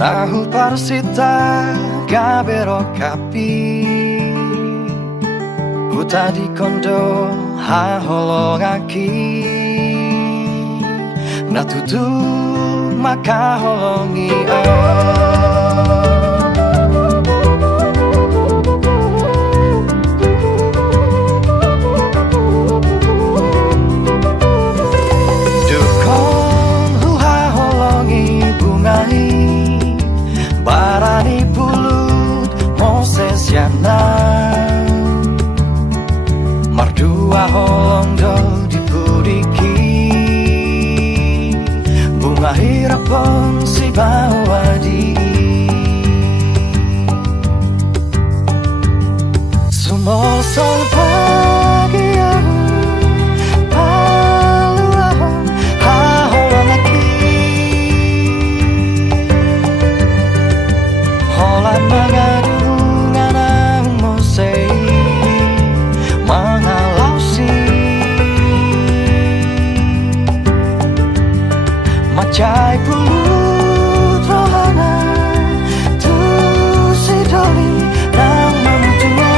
Nahu parsita gabero kapi Huta di kondo ha holongaki Natutu maka holongi Dukon huha holongi bungai Barani pulut Moses yana Mardua holong do dipuriki Bunga hirapon si bawadi Sumosol pagi aku paluahon haholong aki Holan mengadu nganang mosei Mangalausi Macai pulut rohana Tu si doli nang mamutungo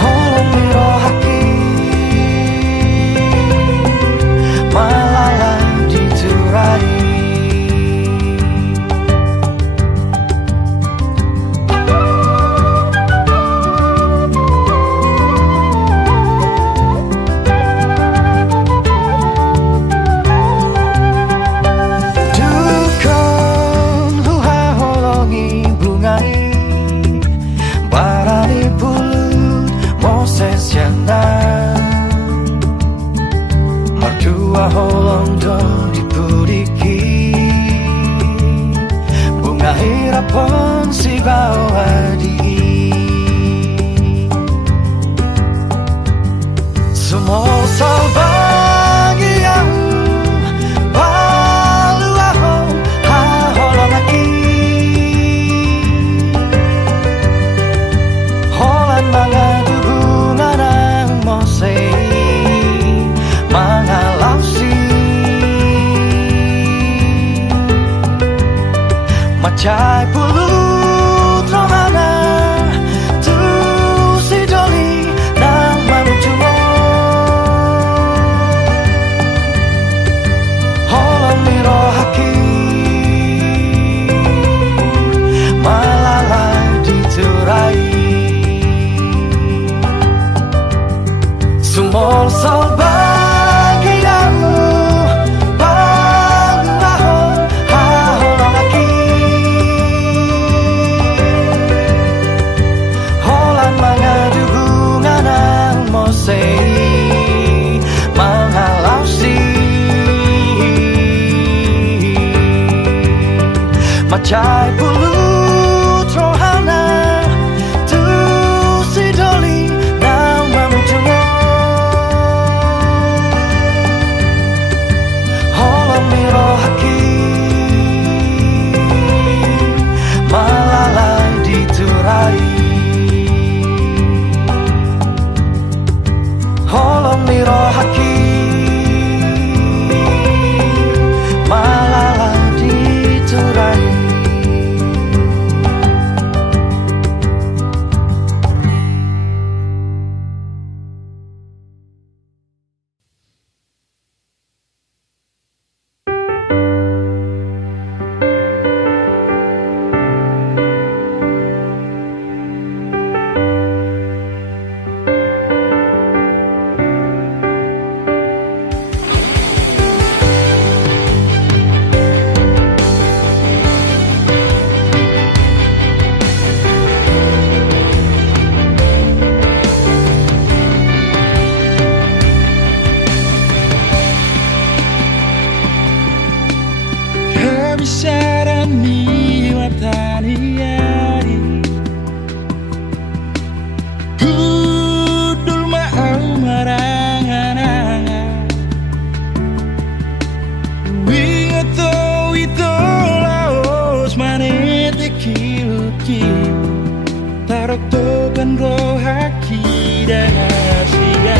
Holong miro haki Malalai diturai Mardua holong do dipuriki Bunga hirapon si bawadi Sumosol bagi yang paluahon haholong aki Holan mangadu bunga nang mosei Mangalausi Macai pulut rohana Tu si doli nang mamutungo Holong miro haki Malalai diturai Sumol solba Macai pulut rohana Tu si doli nang mamutungo Holong miro haki Malalai diturai Holong miro haki Malalai diturai Taroktoban rohaki dahasia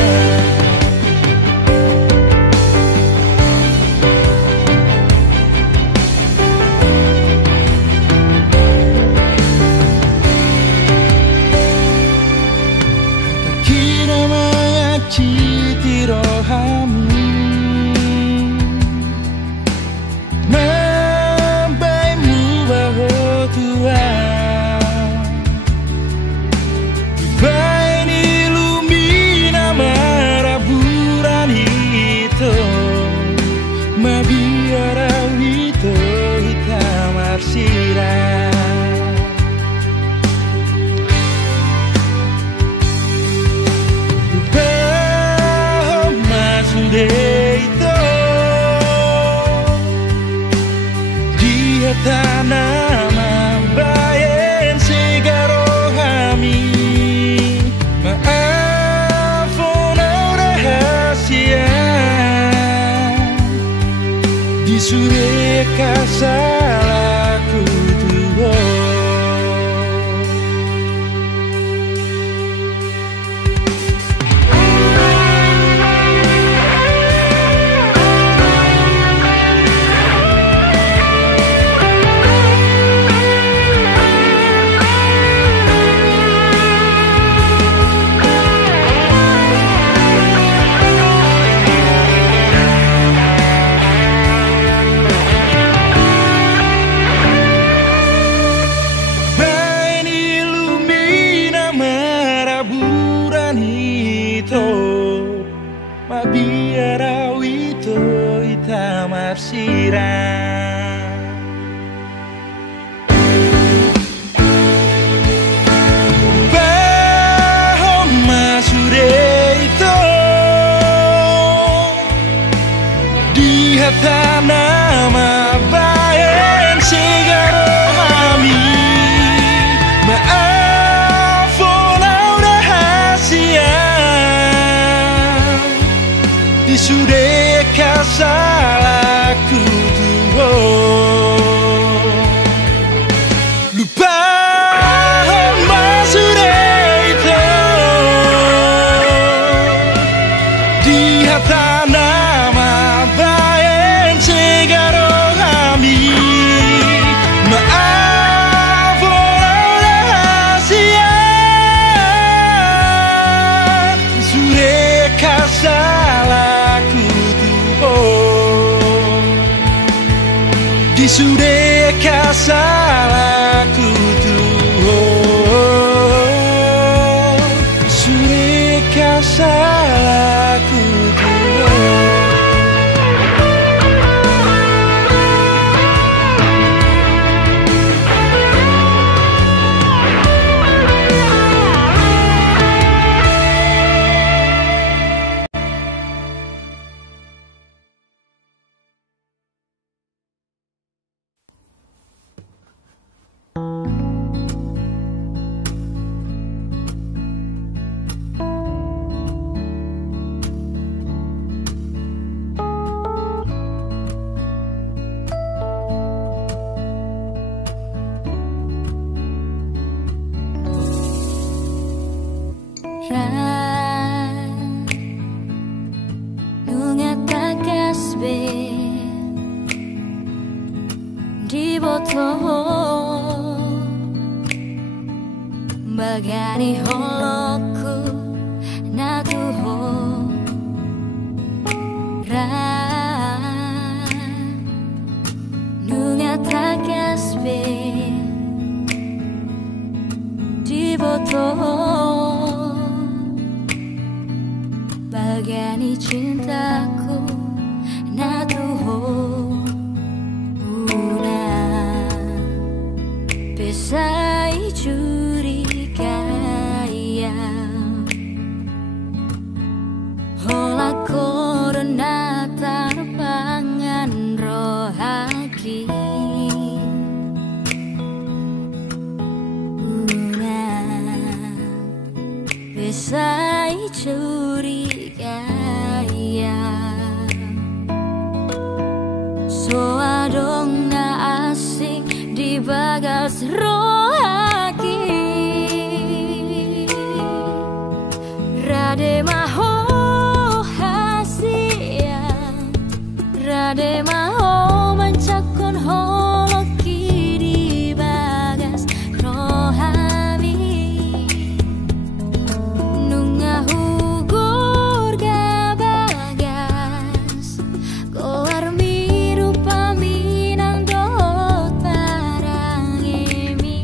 kasalaku tuho. Nama bayan sigaro kami maafkan rahasia di sudah kasalaku tuho lupa sudah itu di hati nama sudah kasalaku tuho sudah kasalaku tuho. Bagani holoku natuho nunga takasbe di boto bagani cintaku natuho una pesai corona tarpangan rohaki una besai curiga ya so adong na asing di bagas rohaki rade maho Rade maho mencakun holoki di bagas rohami nunga hugur gabagas koar miru paminang dot parang emi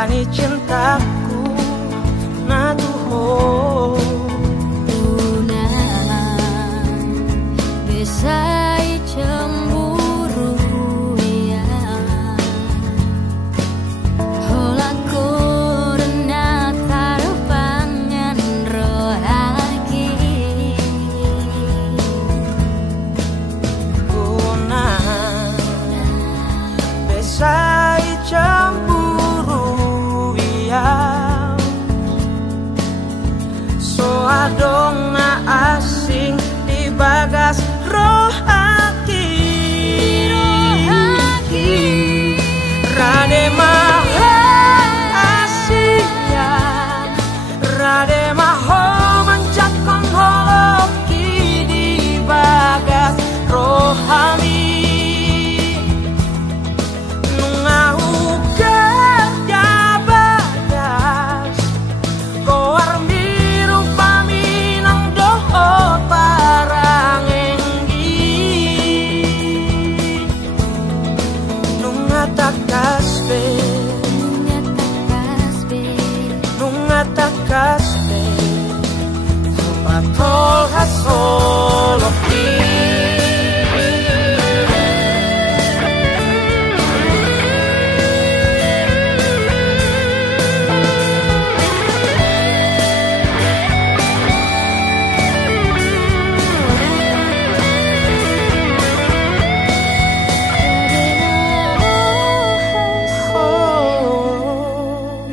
jalani cintaku na tuho Una besai cemburu ya Holako rena tarupangan rohaki Una besai cemburu ya So adong na asing di bagas rohaki Rade maho asia Rade maho mencakon holoki di bagas rohami Nungahuga ya bagas Koar miru paminang doho parang enggi Nungatakasbe Nungatakasbe Patol hasoloki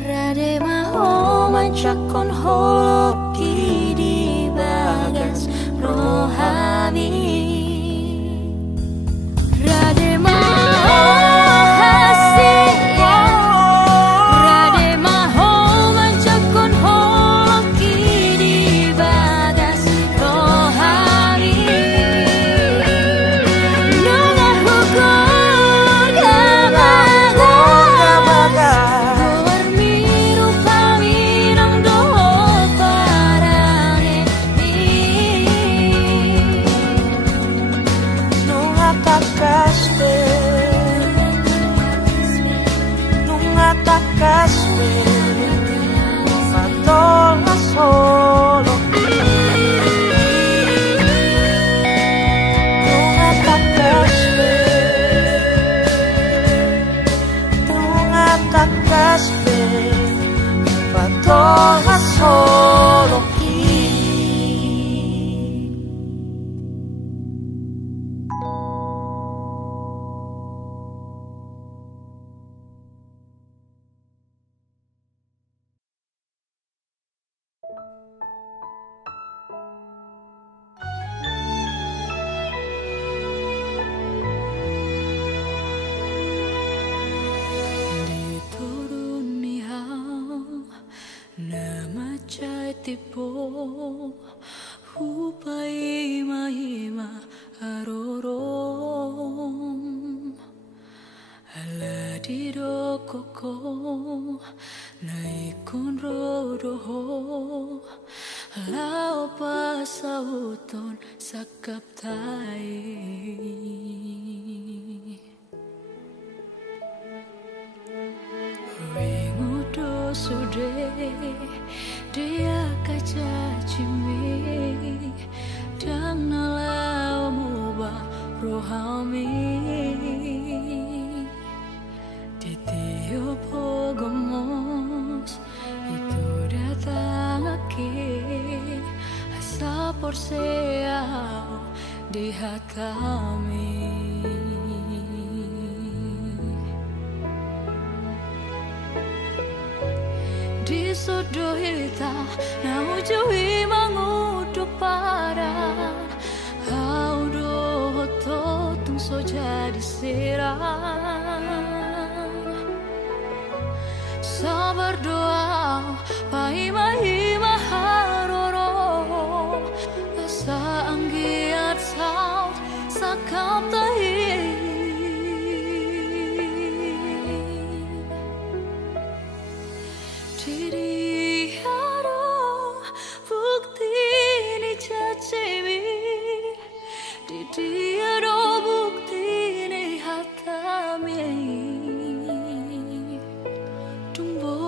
Rade maho mancakon holoki di bagas rohani Rade maho hasia Rade maho mancakon holoki di bagas rohani Nunga hukur gabagas Koar miru paminang doho parang Nungatakasbe Nungatakasbe Patol hasoloki Nungatakasbe Nungatakasbe Patol hasoloki Dituruni hau nama cai tipu hupai mahima arorom ala dido koko naikun rodoho lau pasauton sakap tai Wingudo sude dia kaca cimi dan nalau muba rohami Titio pogomos itu datang aki asa porseau di hatami Di sodohita na ujui mangudu paran Haudo hoto tung so jadi serang Sabar doa paima-hima haroro Asa anggiat saut sakap tahi Diri haro bukti ni cacimi Diri haro bukti ni hatami Tumbo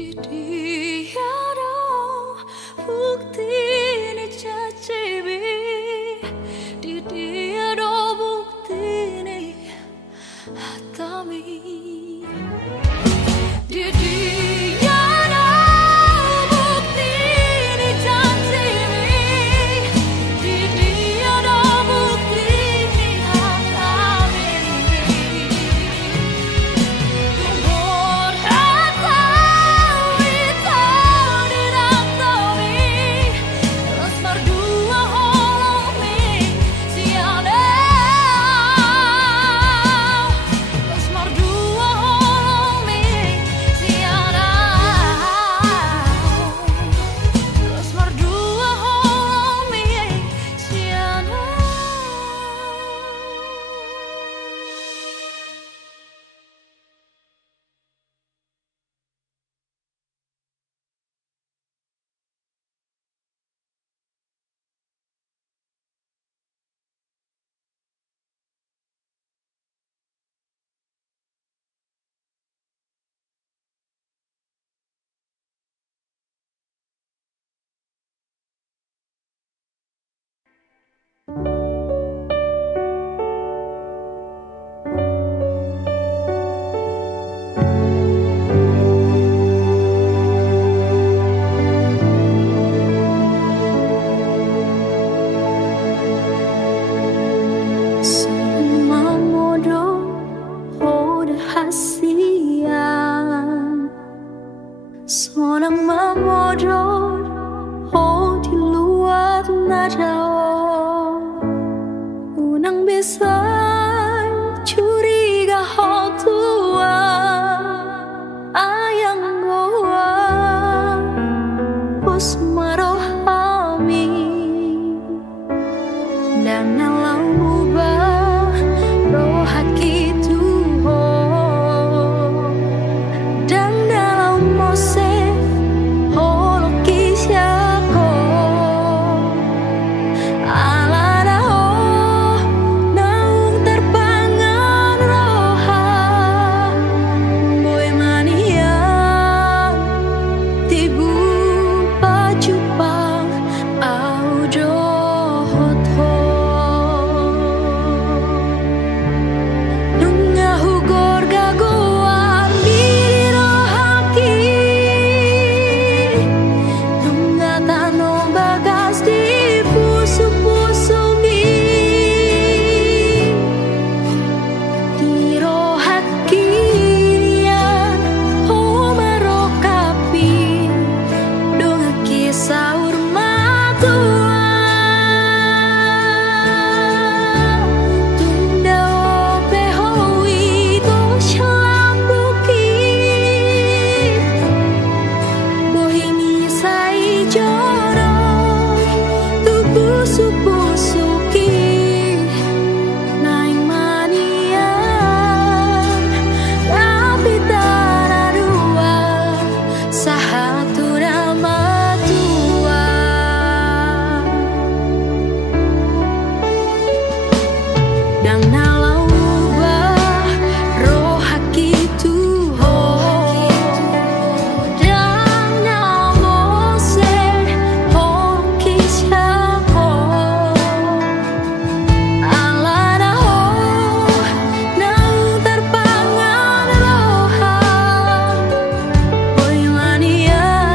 Di tiada bukti ni cacibi, di tiada bukti ni hatami, di tiada bukti ni cacibi, di tiada bukti ni hatami. Tumor hatami tadi ratami, los berdua holomi siana, los berdua holomi siana, los berdua holomi siana. Mamodo hoda hasian, sonang mamodo ho di luar nadao, unang bisa curiga ho tua ayang goa bos marohami dan nalau mubah rohat gitu ho dan dalam mose holo kisyako alada ho naung terpangan roha boy mania tibu pacupang aujo hotho nunga hugor gagoan biro haki nunga tano bagas di pusu-pusugi diro haki nian ho marokapi donga kisah urmatua tunda ope hoi to shalambuki bohimi sai joro tu pusu-pusuki naing manian tapi tanadua sahatu nama tua dan nalau ubah rohaki tuho dan namose hoki syako alada ho naung terpangan roha boy mania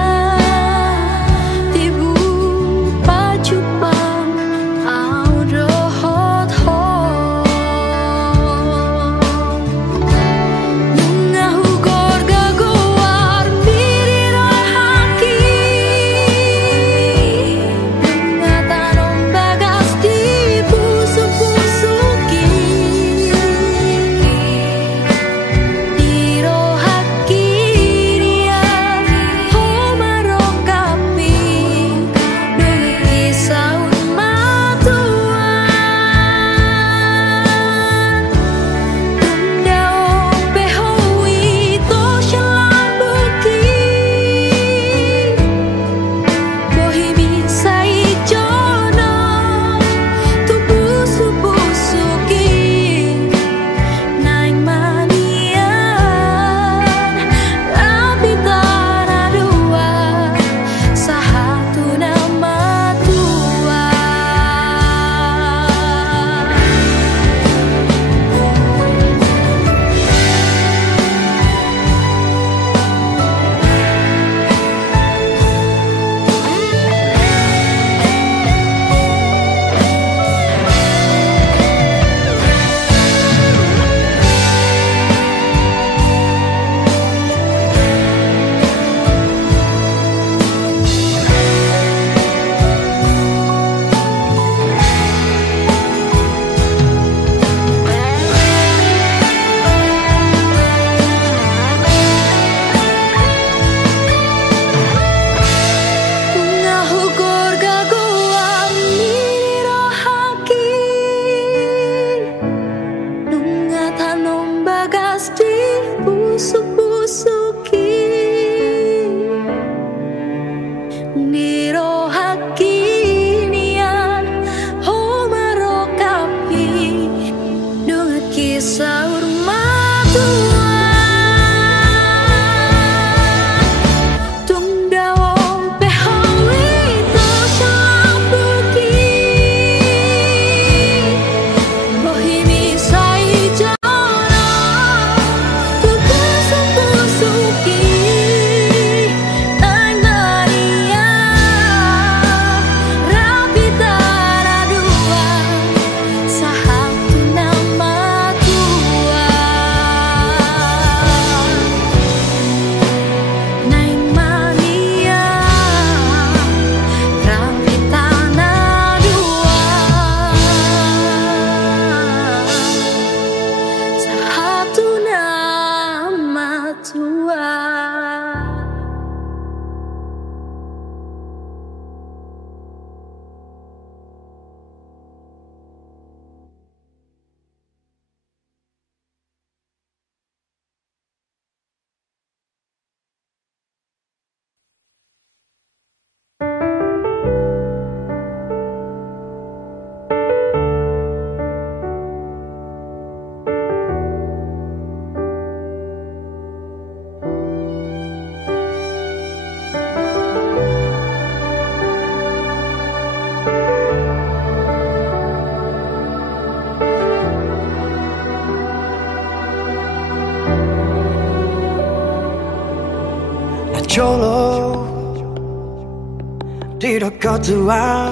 đi đâu có tu áo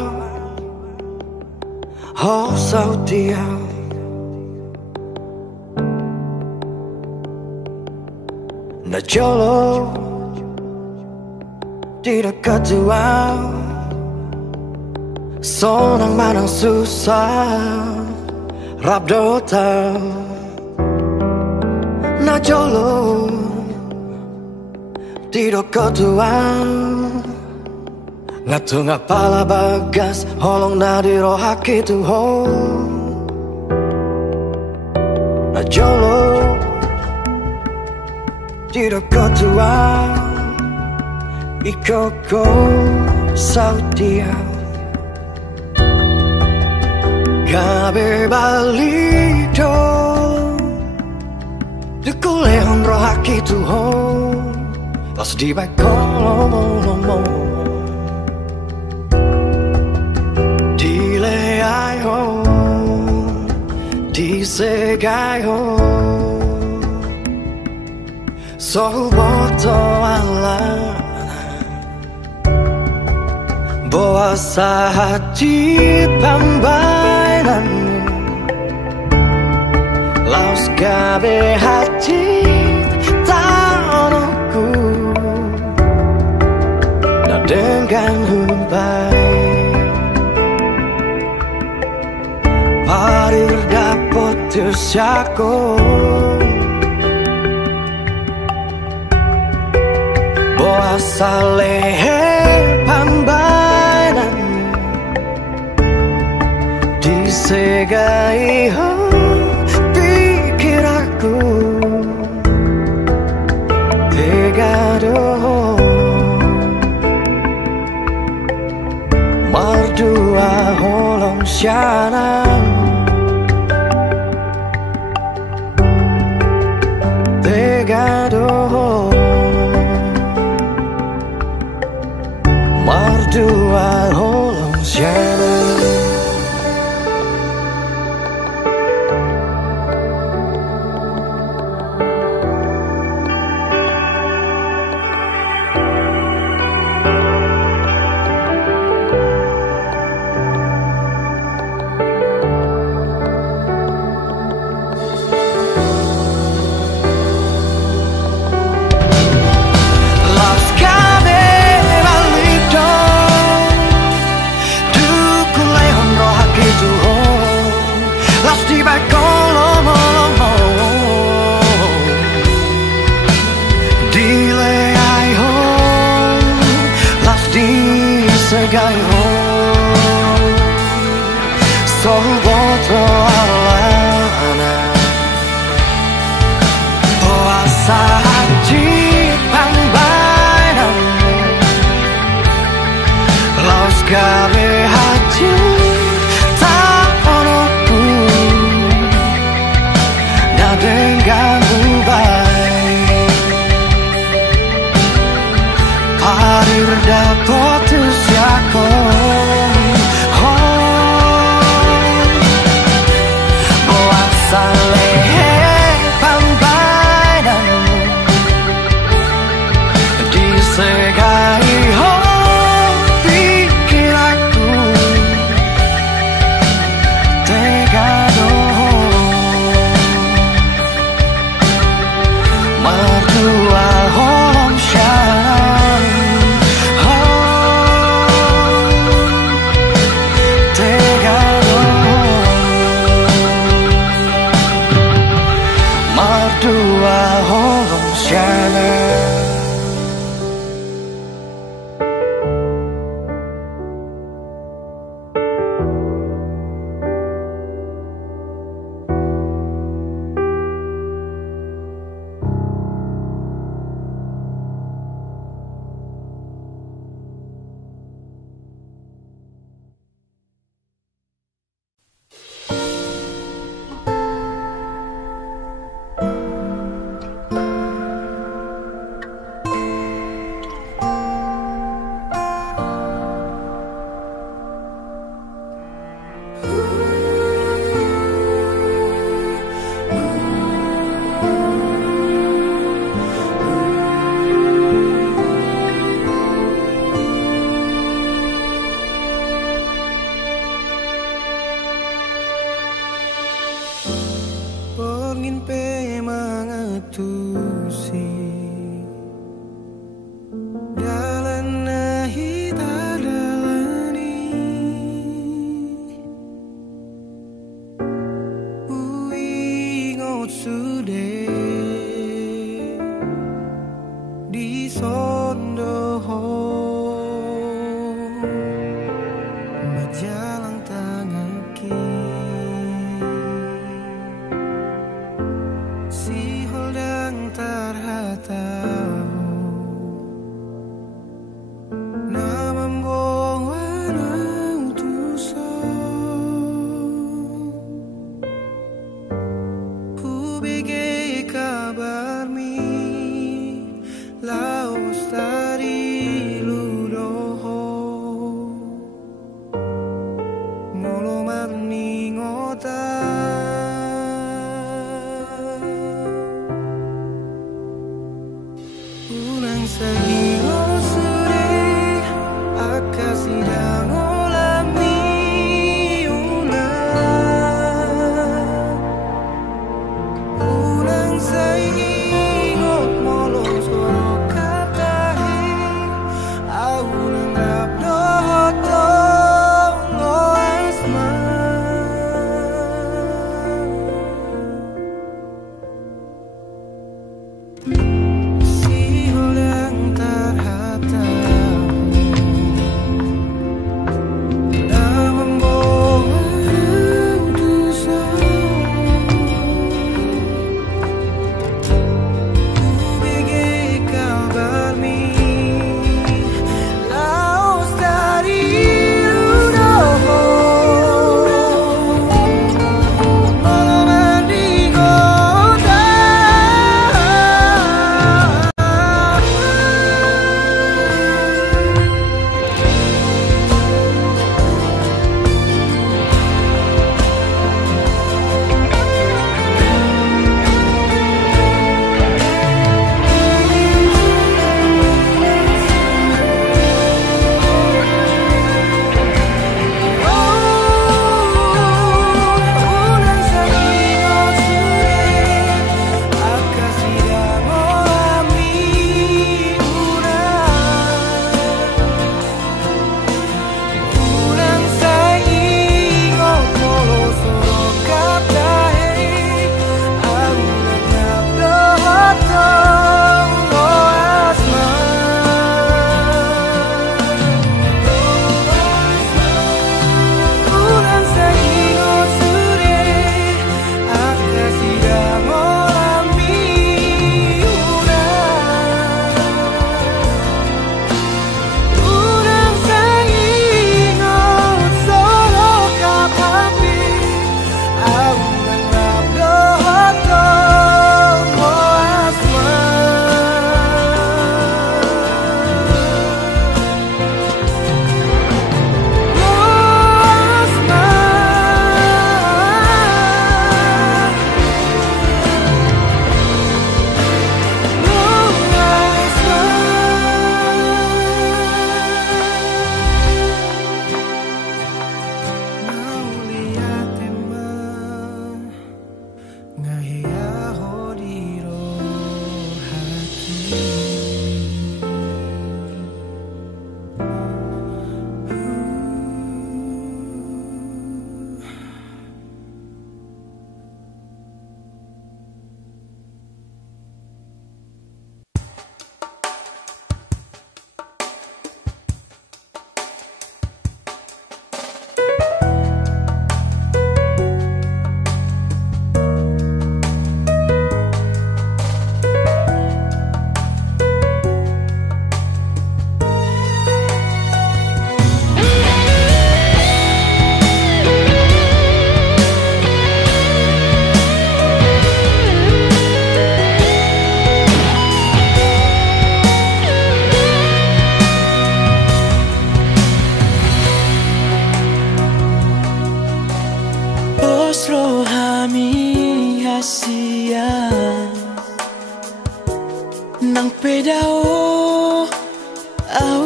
hố sâu tiêu na cholo đi đâu có tu áo sonang manang susah rap do tau na cholo di đâu có tu áo ngatu ngapala bagas holong na di rohaki tu ho na cholo di đâu có tu áo ikoko sao dia Kabe balito de kuleon rohaki tu ho las di ba kolomo di le ai ho di se gai ho so boto ala boa hati pambainan laus kabe hati tanahku dan dengan humbai parir dapat tersiako boa lehe pambainan disegai pikir aku tegado mardua holong syanam tegado mardua holong syanam segai ho so boto alana puasa haji pambainan laus kabe haji tak onoku na dengan ubai parir dapat tersiako puasa lehe pambainan disegai ho pikir aku tegado mardua holong syanam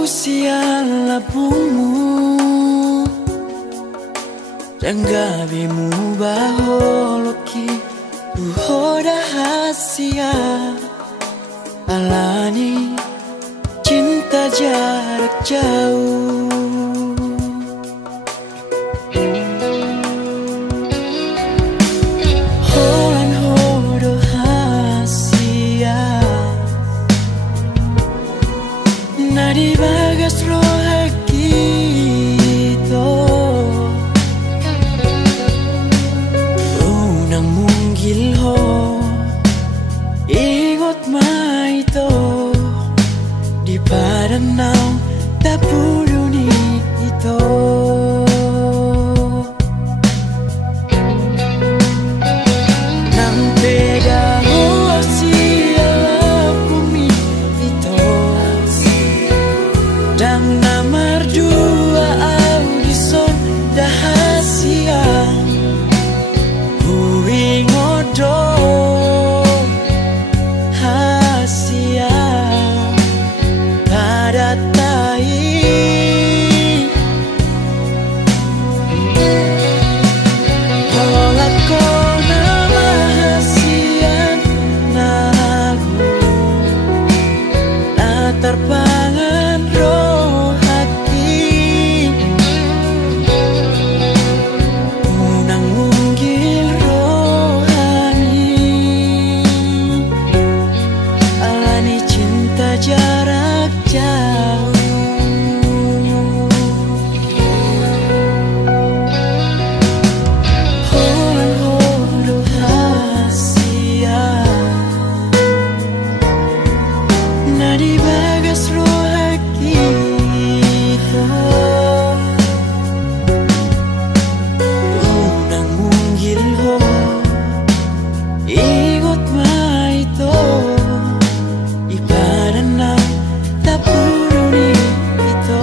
siang lapumu dan gabimu baholoki uhoda hasia alani cinta jarak jauh. Holan hodo hasia nadi bagas rohakito unang munggil ho ingot maito di padanau tapuluni ito. Nang pedaho siya bumi ito dan namar dua audison dahasia huingodo hasia padatai polako nama hasian nagu na terpangan roh hati unang munggil rohani alani cinta jarak jauh. Holan hodo hasia nadi bagas rohakito unang munggil ho ingot maito ipadanau tapuluni ito.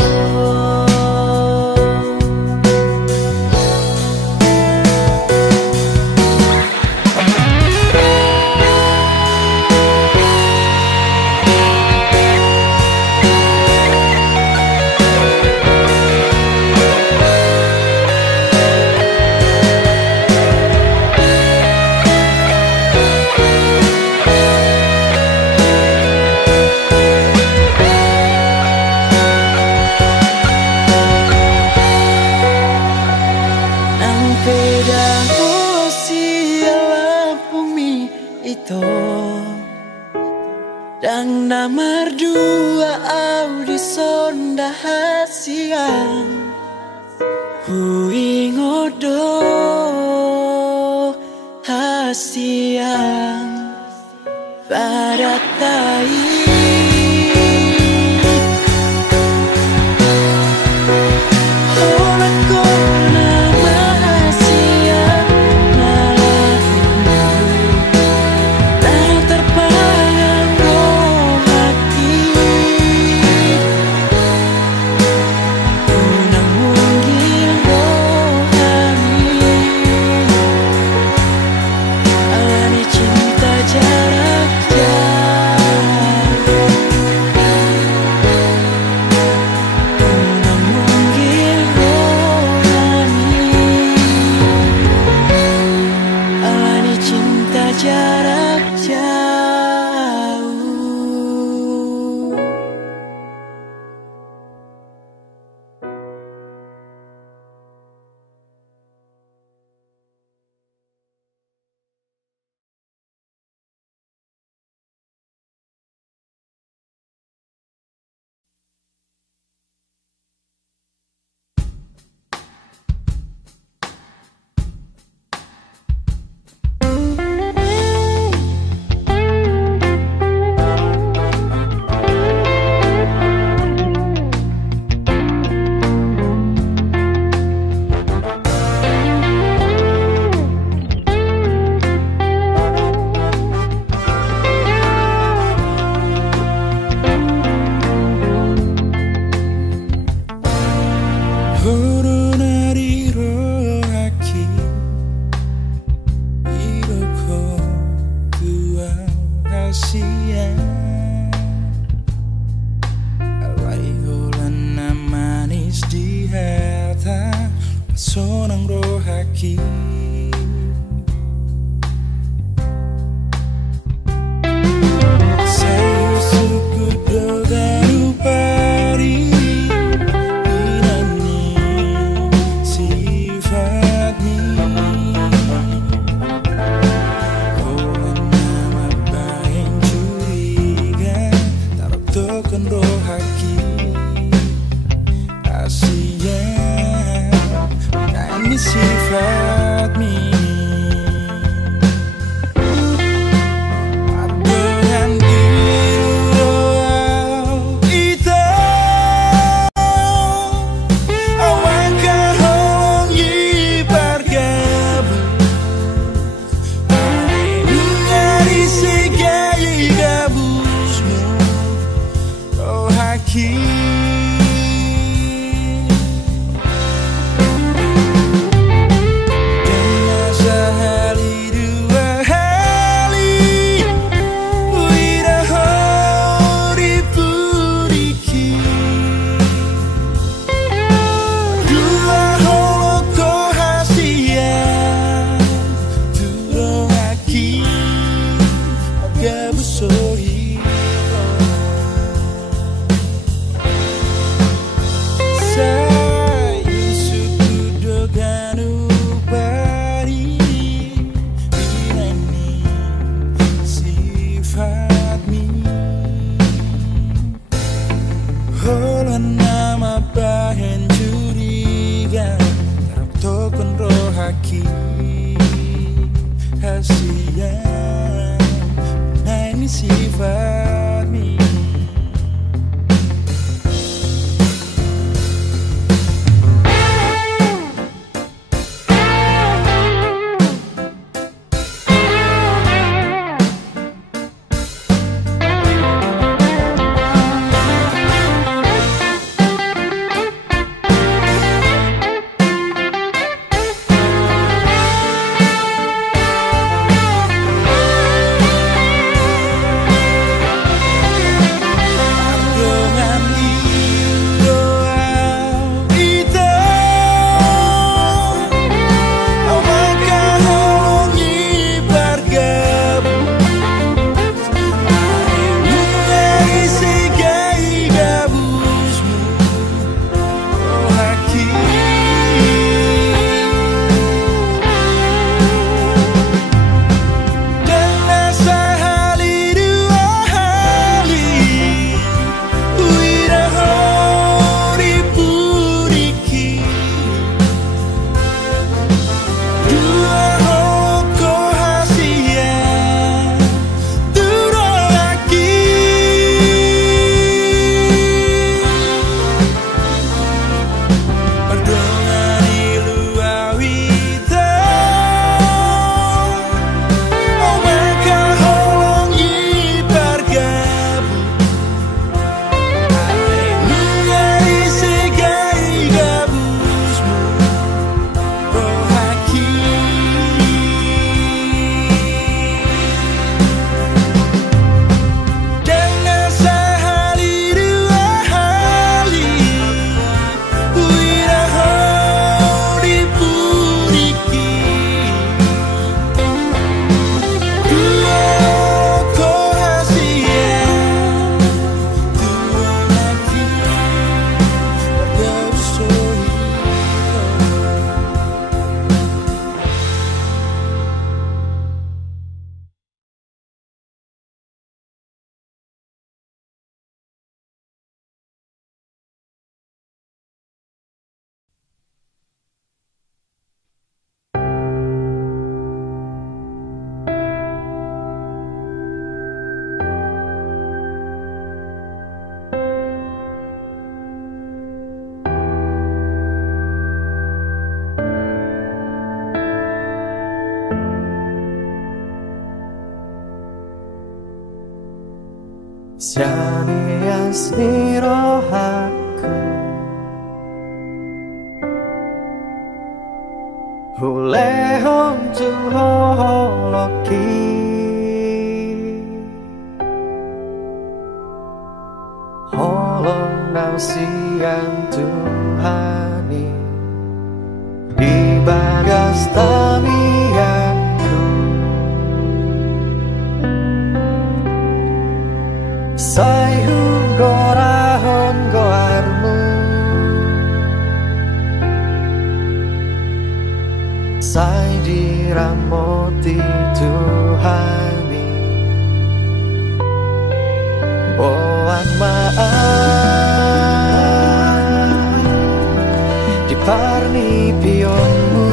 Nang pedaho siya bumi ito dan namar dua audison dahasian huingodo hasian padatai holako nama hasia nalaku na terpangan roh hati unang munggil rohani alani cinta jarak jauh. haki. Sa'yo suku dogaru pari inani sifatni. Kowen nama bayan curiga taruh token roh haki. Asia ini sifatmi. Jane asmiro aku oleh honju holoki holong nausian Tuhani di bagas stamiaku sai hugorahon goarmu sai diramoti Tuhani boan maaf di parni pionmu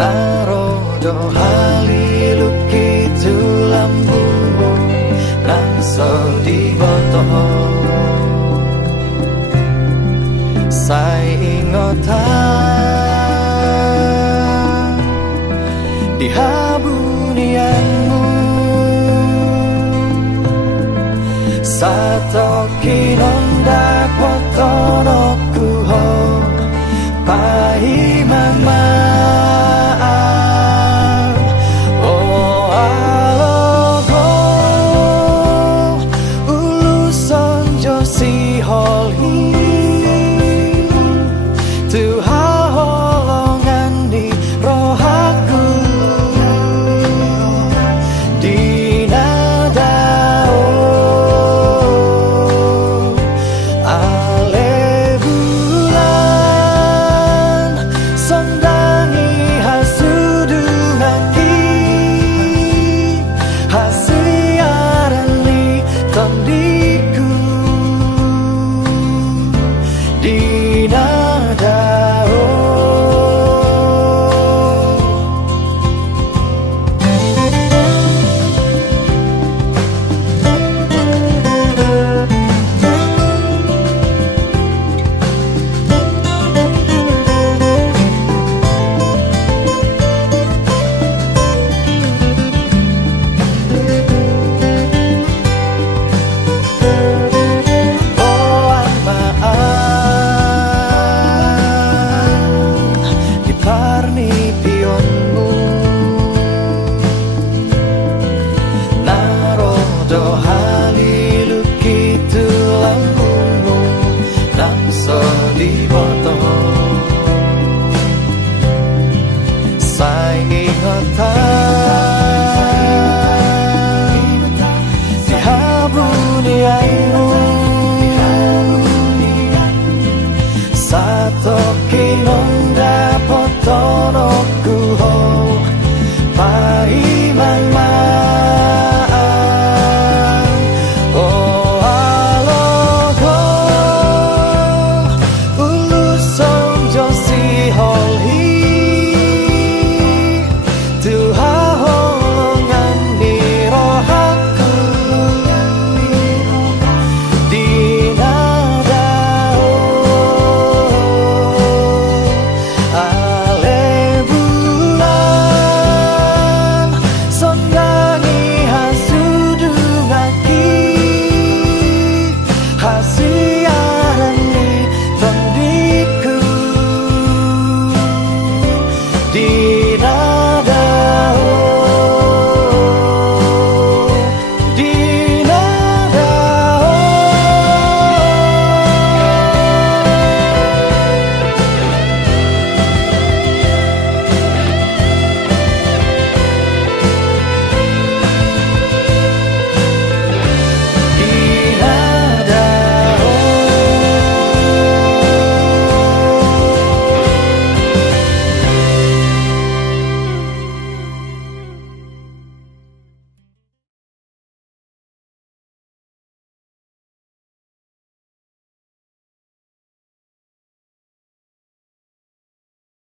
narodo haliluki tulambumu nang sodi botoh sai ingotan di habunianmu satoki nonda potonoku ho pai